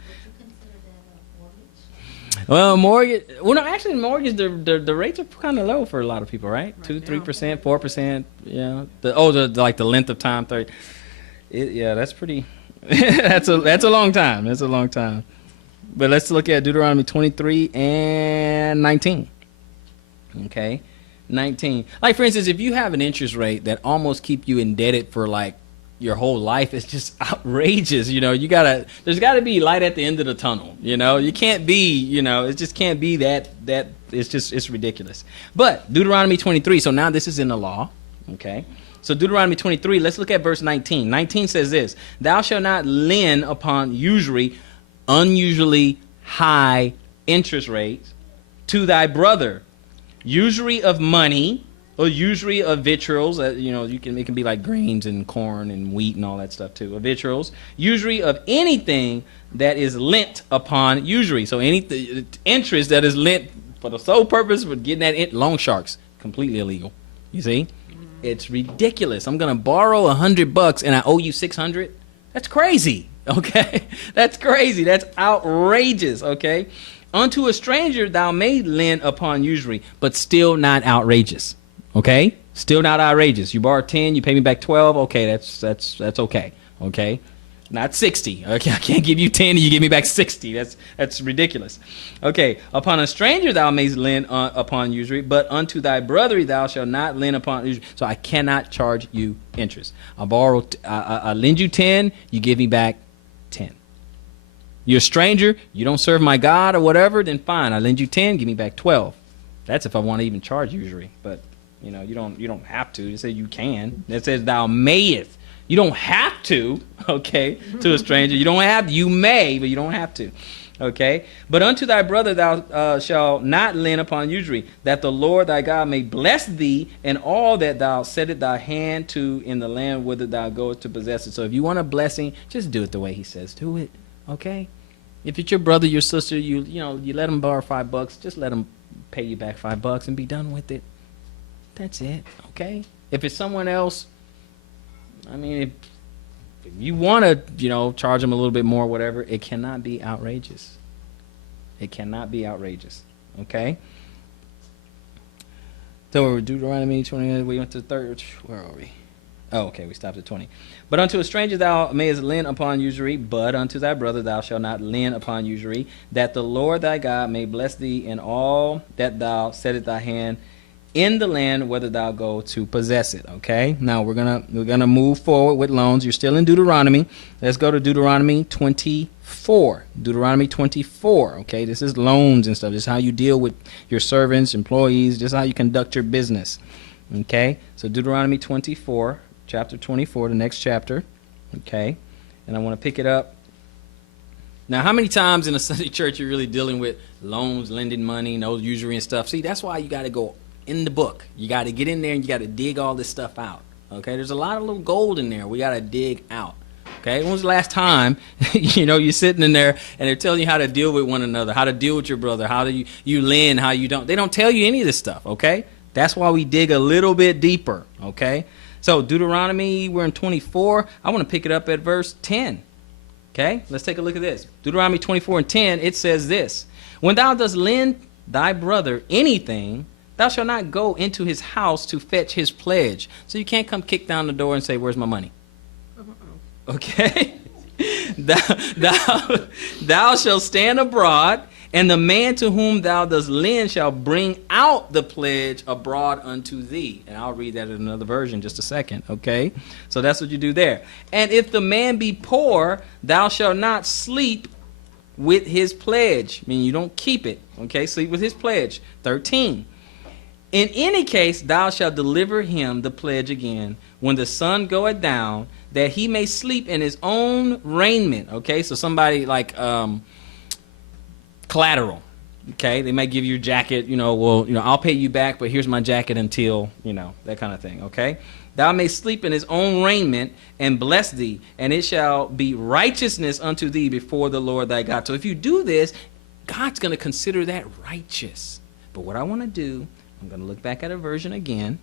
Well, mortgage, mortgage, the rates are kind of low for a lot of people, right? 2, 3%, 4%, yeah. The length of time, 30. That's pretty. that's a long time. That's a long time. But let's look at Deuteronomy 23 and 19. Okay, 19. Like for instance, if you have an interest rate that almost keep you indebted for like your whole life, it's just outrageous. There's gotta be light at the end of the tunnel. You can't be. It just can't be that. It's ridiculous. But Deuteronomy 23. So now this is in the law. Okay. So Deuteronomy 23, let's look at verse 19. 19 says this: Thou shalt not lend upon unusually high interest rates to thy brother. Usury of money or usury of victuals. It can be like grains and corn and wheat and all that stuff too. Of victuals. Usury of anything that is lent upon usury. So any interest that is lent for the sole purpose of getting that loan sharks, completely illegal. You see? It's ridiculous. I'm going to borrow $100 and I owe you $600. That's crazy. Okay. That's crazy. That's outrageous. Okay. Unto a stranger thou may lend upon usury, but still not outrageous. Okay. Still not outrageous. You borrow 10, you pay me back 12. Okay. That's okay. Okay. Not 60. Okay, I can't give you 10 and you give me back 60. That's ridiculous. Okay, upon a stranger thou mayst lend upon usury, but unto thy brother thou shalt not lend upon usury. So I cannot charge you interest. I lend you 10, you give me back 10. You're a stranger, you don't serve my God or whatever, then fine, I lend you 10, give me back 12. That's if I want to even charge usury. But you don't have to. It says you can. It says thou mayest. You don't have to, okay, to a stranger. You may, but you don't have to. Okay, but unto thy brother thou shalt not lend upon usury, that the Lord thy God may bless thee in all that thou settest thy hand to in the land whither thou goest to possess it. So if you want a blessing, just do it the way he says do it. Okay, if it's your brother, your sister, you let them borrow $5, just let them pay you back $5 and be done with it. That's it. Okay. If it's someone else, I mean, if you want to, charge them a little bit more, whatever, it cannot be outrageous. It cannot be outrageous. Okay? So we're Deuteronomy 20, we went to the third, where are we? Oh, okay, we stopped at 20. But unto a stranger thou mayest lend upon usury, but unto thy brother thou shalt not lend upon usury, that the Lord thy God may bless thee in all that thou settest thy hand in the land whether thou go to possess it. Okay, now we're gonna move forward with loans. You're still in Deuteronomy. Let's go to Deuteronomy 24. Deuteronomy 24. Okay, this is loans and stuff. This is how you deal with your servants, employees. This is how you conduct your business. Okay, so Deuteronomy 24, chapter 24, the next chapter. Okay, and I want to pick it up. Now, how many times in a Sunday church you're really dealing with loans, lending money, no usury and stuff? See, that's why you got to go in the book. You got to get in there and you got to dig all this stuff out. Okay, there's a lot of little gold in there we got to dig out. Okay, when was the last time you're sitting in there and they're telling you how to deal with one another, how to deal with your brother, how do you lend, how you don't? They don't tell you any of this stuff. Okay, that's why we dig a little bit deeper. Okay, so Deuteronomy, we're in 24. I want to pick it up at verse 10. Okay, let's take a look at this. Deuteronomy 24 and 10. It says this: when thou dost lend thy brother anything, thou shalt not go into his house to fetch his pledge. So you can't come kick down the door and say, where's my money? Okay? thou shalt stand abroad, and the man to whom thou dost lend shall bring out the pledge abroad unto thee. And I'll read that in another version just a second. Okay? So that's what you do there. And if the man be poor, thou shalt not sleep with his pledge. I mean, you don't keep it. Okay? Sleep with his pledge. 13. In any case, thou shalt deliver him the pledge again when the sun goeth down, that he may sleep in his own raiment. Okay, so somebody like collateral. Okay, they might give you your jacket. I'll pay you back, but here's my jacket until that kind of thing. Okay, thou may sleep in his own raiment and bless thee, and it shall be righteousness unto thee before the Lord thy God. So if you do this, God's going to consider that righteous. But what I want to do, I'm going to look back at a version again.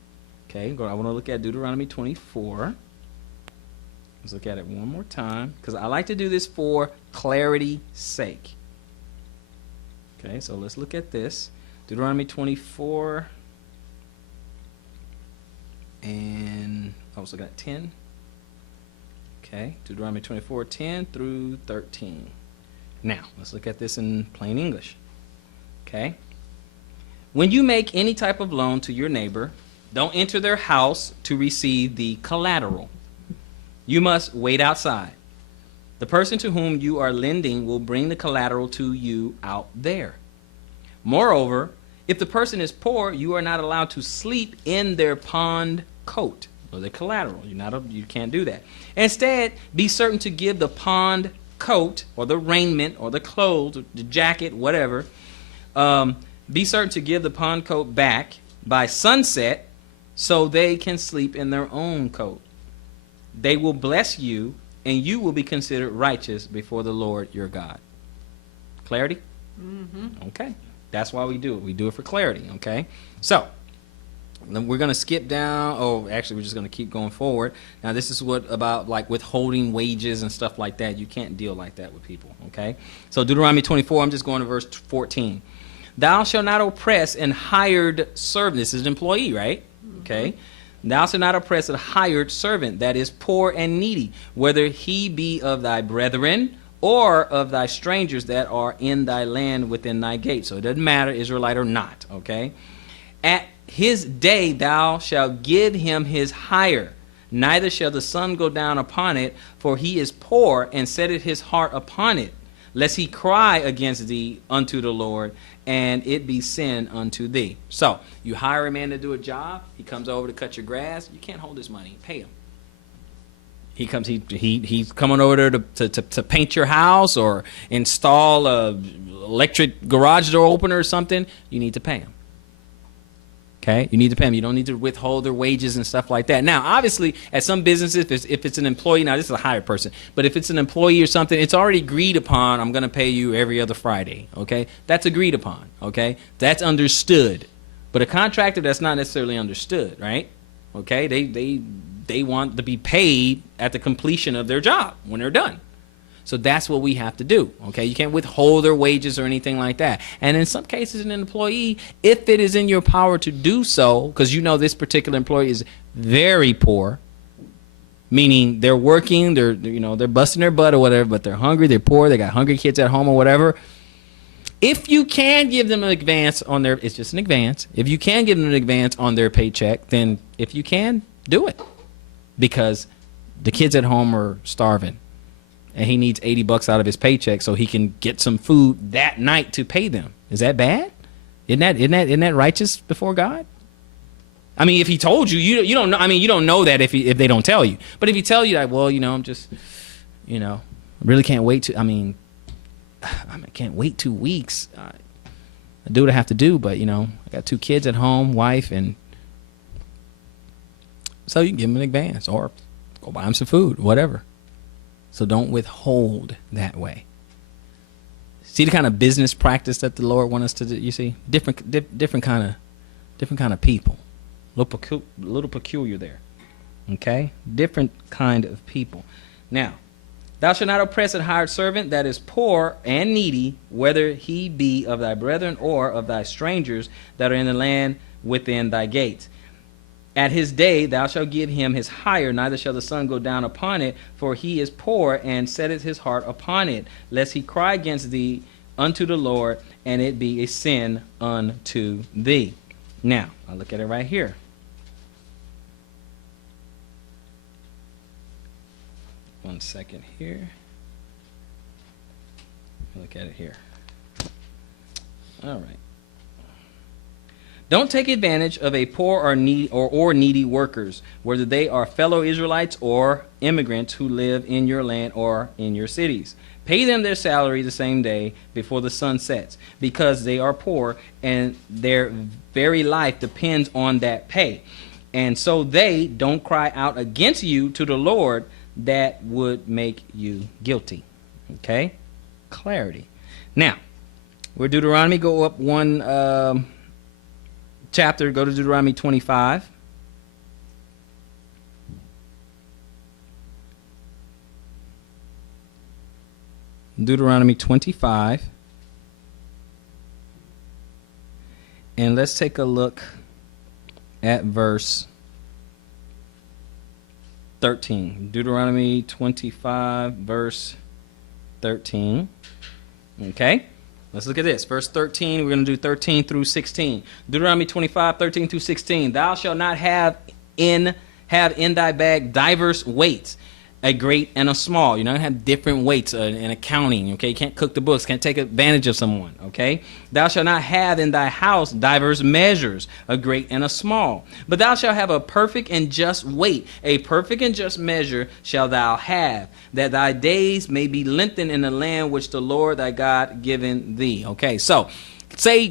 Okay, I want to look at Deuteronomy 24. Let's look at it one more time, because I like to do this for clarity's sake. Okay, so let's look at this. Deuteronomy 24. And I also got 10. Okay, Deuteronomy 24, 10 through 13. Now, let's look at this in plain English. Okay. When you make any type of loan to your neighbor, don't enter their house to receive the collateral. You must wait outside. The person to whom you are lending will bring the collateral to you out there. Moreover, if the person is poor, you are not allowed to sleep in their pawned coat or the collateral. You can't do that. Instead, be certain to give the pawned coat or the raiment or the clothes, or the jacket, whatever. Be certain to give the pawned coat back by sunset so they can sleep in their own coat. They will bless you, and you will be considered righteous before the Lord your God. Clarity? Mm-hmm. Okay. That's why we do it. We do it for clarity, okay? So, we're going to skip down. Oh, actually, we're just going to keep going forward. Now, this is what about like withholding wages and stuff like that. You can't deal like that with people, okay? So, Deuteronomy 24, I'm just going to verse 14. Thou shalt not oppress an hired servant. This is an employee, right? Okay. Thou shalt not oppress a hired servant that is poor and needy, whether he be of thy brethren or of thy strangers that are in thy land within thy gate. So it doesn't matter, Israelite or not, okay? At his day thou shalt give him his hire, neither shall the sun go down upon it, for he is poor and setteth his heart upon it. lest he cry against thee unto the Lord, and it be sin unto thee. So you hire a man to do a job. He comes over to cut your grass. You can't hold his money. Pay him. He comes. He's coming over there to paint your house or install a electric garage door opener or something. You need to pay him. Okay, you need to pay them. You don't need to withhold their wages and stuff like that. Now, obviously, at some businesses, if it's an employee, now this is a hired person, but if it's an employee or something, it's already agreed upon. I'm going to pay you every other Friday. Okay, that's agreed upon. Okay, that's understood. But a contractor, that's not necessarily understood, right? Okay, they want to be paid at the completion of their job when they're done. So that's what we have to do, okay? You can't withhold their wages or anything like that. And in some cases, an employee, if it is in your power to do so, because you know this particular employee is very poor, meaning they're working, they're busting their butt or whatever, but they're hungry, they're poor, they got hungry kids at home or whatever. If you can give them an advance on their, it's just an advance. If you can give them an advance on their paycheck, then if you can, do it, because the kids at home are starving. And he needs $80 out of his paycheck so he can get some food that night to pay them. Is that bad? Isn't that righteous before God? I mean, if he told you, you don't know. I mean, you don't know that if they don't tell you. But if he tell you that, well, I'm just, really can't wait to. I can't wait 2 weeks. I do what I have to do, but I got 2 kids at home, wife, and so you can give them an advance or go buy them some food, whatever. So don't withhold that way. See the kind of business practice that the Lord wants us to do. You see, different kind of people, little peculiar there. Okay, different kind of people. Now, thou shalt not oppress an hired servant that is poor and needy, whether he be of thy brethren or of thy strangers that are in the land within thy gates. At his day thou shalt give him his hire, neither shall the sun go down upon it, for he is poor, and setteth his heart upon it, lest he cry against thee unto the Lord, and it be a sin unto thee. Now, I'll look at it right here. One second here. Look at it here. All right. Don't take advantage of a poor or needy workers, whether they are fellow Israelites or immigrants who live in your land or in your cities. Pay them their salary the same day before the sun sets, because they are poor and their very life depends on that pay. And so they don't cry out against you to the Lord, that would make you guilty. Okay? Clarity. Now, we're Deuteronomy. Go up one chapter, go to Deuteronomy 25. Deuteronomy 25. And let's take a look at verse 13. Deuteronomy 25, verse 13. Okay? Let's look at this. Verse 13, we're going to do 13 through 16. Deuteronomy 25, 13 through 16. Thou shalt not have in thy bag diverse weights, a great and a small. You're not going to have different weights in accounting, okay? You can't cook the books, can't take advantage of someone, okay? Thou shalt not have in thy house diverse measures, a great and a small. But thou shalt have a perfect and just weight. A perfect and just measure shalt thou have, that thy days may be lengthened in the land which the Lord thy God given thee. Okay, so say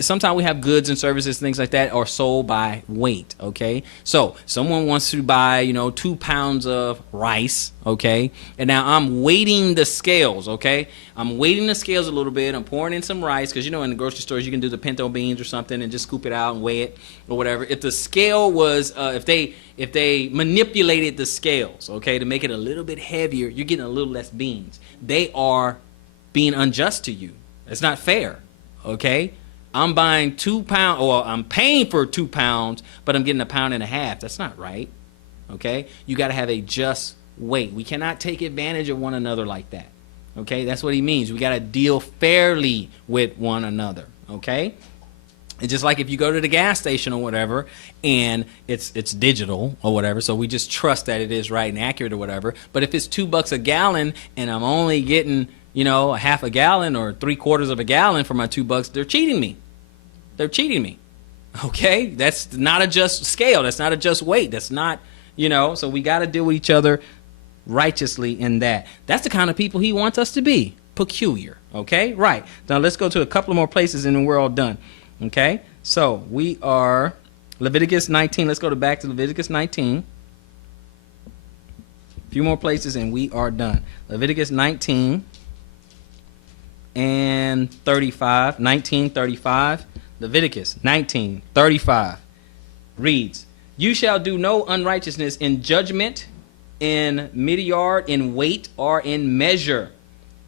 sometimes we have goods and services, things like that, are sold by weight. Okay, so someone wants to buy 2 pounds of rice. Okay, and now I'm weighting the scales. Okay, I'm weighting the scales a little bit. I'm pouring in some rice, because in the grocery stores you can do the pinto beans or something and just scoop it out and weigh it or whatever. If the scale was if they manipulated the scales, okay, to make it a little bit heavier, you're getting a little less beans. They are being unjust to you. It's not fair. Okay, I'm buying 2 pounds, or I'm paying for 2 pounds, but I'm getting 1.5 pounds. That's not right. Okay, you got to have a just weight. We cannot take advantage of one another like that. Okay, that's what he means. We got to deal fairly with one another. Okay, it's just like if you go to the gas station or whatever, and it's digital or whatever, so we just trust that it is right and accurate or whatever. But if it's $2 a gallon and I'm only getting a half a gallon or 3/4 of a gallon for my $2, they're cheating me. They're cheating me. Okay? That's not a just scale. That's not a just weight. That's not, so we got to deal with each other righteously in that. That's the kind of people he wants us to be. Peculiar. Okay? Right. Now let's go to a couple of more places and then we're all done. Okay? So we are Leviticus 19. Let's go back to Leviticus 19. A few more places and we are done. Leviticus 19 and 35. 19:35. Leviticus 19:35 reads, "You shall do no unrighteousness in judgment, in mediard, in weight, or in measure.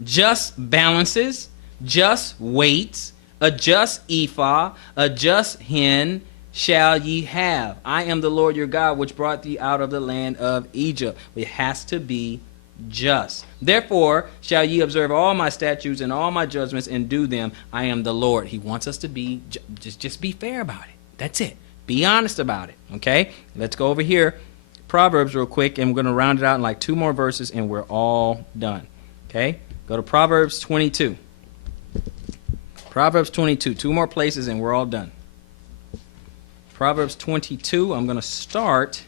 Just balances, just weights, a just ephah, a just hin shall ye have. I am the Lord your God, which brought thee out of the land of Egypt." It has to be just. "Therefore shall ye observe all my statutes and all my judgments and do them. I am the Lord." He wants us to be just be fair about it. That's it. Be honest about it. Okay? Let's go over here, Proverbs, real quick, and we're going to round it out in like 2 more verses, and we're all done. Okay? Go to Proverbs 22. Proverbs 22. 2 more places, and we're all done. Proverbs 22. I'm going to start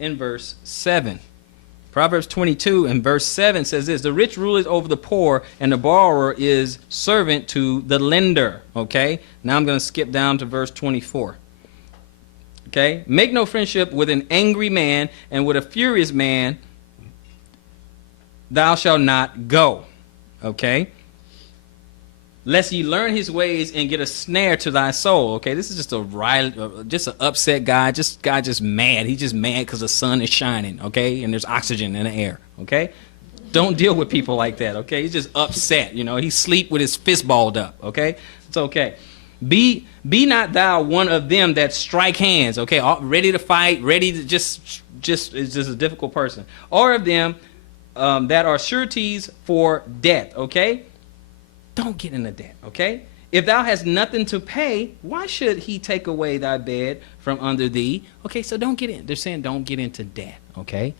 in verse 7. Proverbs 22 and verse 7 says this: "The rich ruleth over the poor, and the borrower is servant to the lender." Okay? Now I'm going to skip down to verse 24. Okay? "Make no friendship with an angry man, and with a furious man thou shalt not go." Okay? "Lest ye learn his ways and get a snare to thy soul." Okay, this is just an upset guy. Just mad. He's just mad because the sun is shining. Okay, and there's oxygen in the air. Okay, don't deal with people like that. Okay, he's just upset. He sleep with his fist balled up. Okay, it's okay. Be not thou one of them that strike hands. Okay, ready to fight, ready to just is just a difficult person, or of them that are sureties for debt. Okay. Don't get into debt, okay? "If thou hast nothing to pay, why should he take away thy bed from under thee?" Okay, so don't get in. They're saying don't get into debt, okay?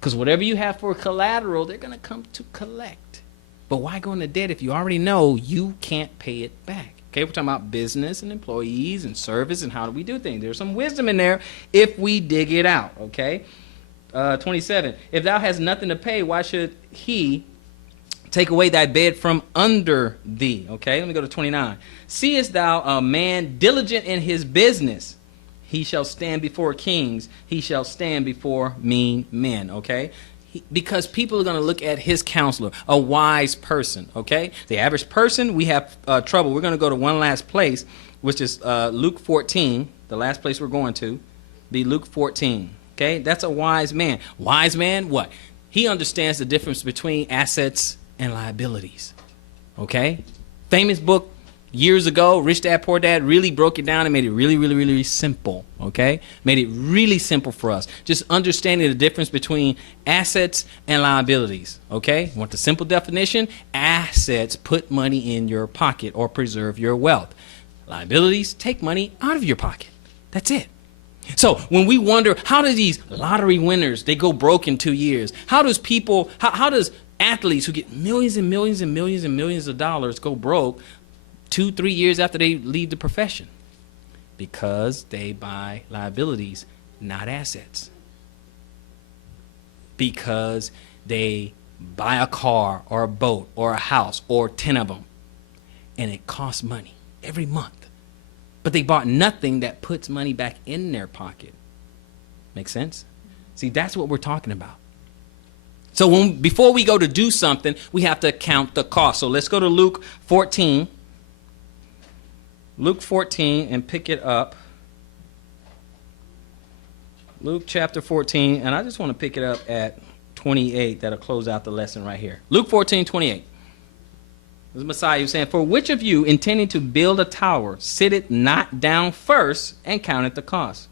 Because whatever you have for collateral, they're going to come to collect. But why go into debt if you already know you can't pay it back? Okay, we're talking about business and employees and service and how do we do things. There's some wisdom in there if we dig it out, okay? 27. "If thou hast nothing to pay, why should he take away thy bed from under thee?" Okay, let me go to 29. "Seest thou a man diligent in his business? He shall stand before kings. He shall stand before mean men." Okay, because people are going to look at his counselor, a wise person. Okay, the average person, we have trouble. We're going to go to one last place, which is Luke 14. The last place we're going to be Luke 14. Okay, that's a wise man. Wise man, what? He understands the difference between assets and liabilities. Okay? Famous book years ago, Rich Dad Poor Dad, really broke it down and made it really, really, really, really simple. Okay? Made it really simple for us. Just understanding the difference between assets and liabilities. Okay? Want the simple definition? Assets put money in your pocket or preserve your wealth. Liabilities take money out of your pocket. That's it. So when we wonder, how do these lottery winners, they go broke in 2 years? How does athletes who get millions and millions and millions and millions of dollars go broke 2-3 years after they leave the profession? Because they buy liabilities, not assets. Because they buy a car or a boat or a house or 10 of them, and it costs money every month. But they bought nothing that puts money back in their pocket. Make sense? See, that's what we're talking about. So before we go to do something, we have to count the cost. So let's go to Luke 14. Luke 14 and pick it up. Luke chapter 14, and I just want to pick it up at 28. That'll close out the lesson right here. Luke 14:28. The Messiah was saying, "For which of you, intending to build a tower, sitteth not down first and counteth the cost,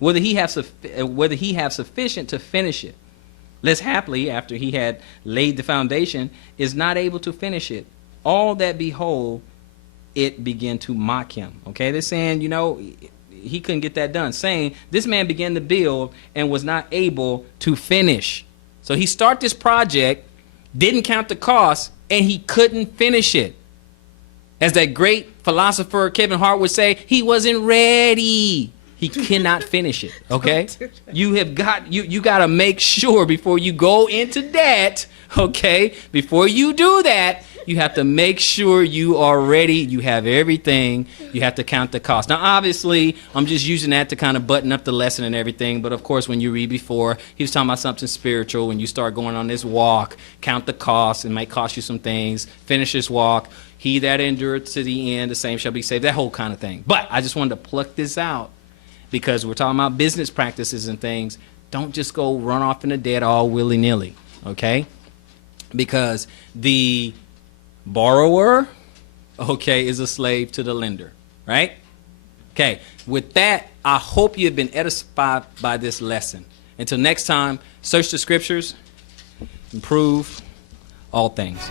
whether he have sufficient to finish it? Lest haply, after he had laid the foundation, is not able to finish it. All that behold it begin to mock him." Okay, they're saying, he couldn't get that done. Saying, this man began to build and was not able to finish. So he started this project, didn't count the cost, and he couldn't finish it. As that great philosopher Kevin Hart would say, he wasn't ready. He cannot finish it, okay? You got to make sure before you go into debt, okay? Before you do that, you have to make sure you are ready. You have everything. You have to count the cost. Now, obviously, I'm just using that to kind of button up the lesson and everything. But, of course, when you read before, he was talking about something spiritual. When you start going on this walk, count the cost. It might cost you some things. Finish this walk. He that endureth to the end, the same shall be saved. That whole kind of thing. But I just wanted to pluck this out because we're talking about business practices and things. Don't just go run off in the debt all willy-nilly, okay? Because the borrower, okay, is a slave to the lender, right? Okay, with that, I hope you have been edified by this lesson. Until next time, search the scriptures, improve all things.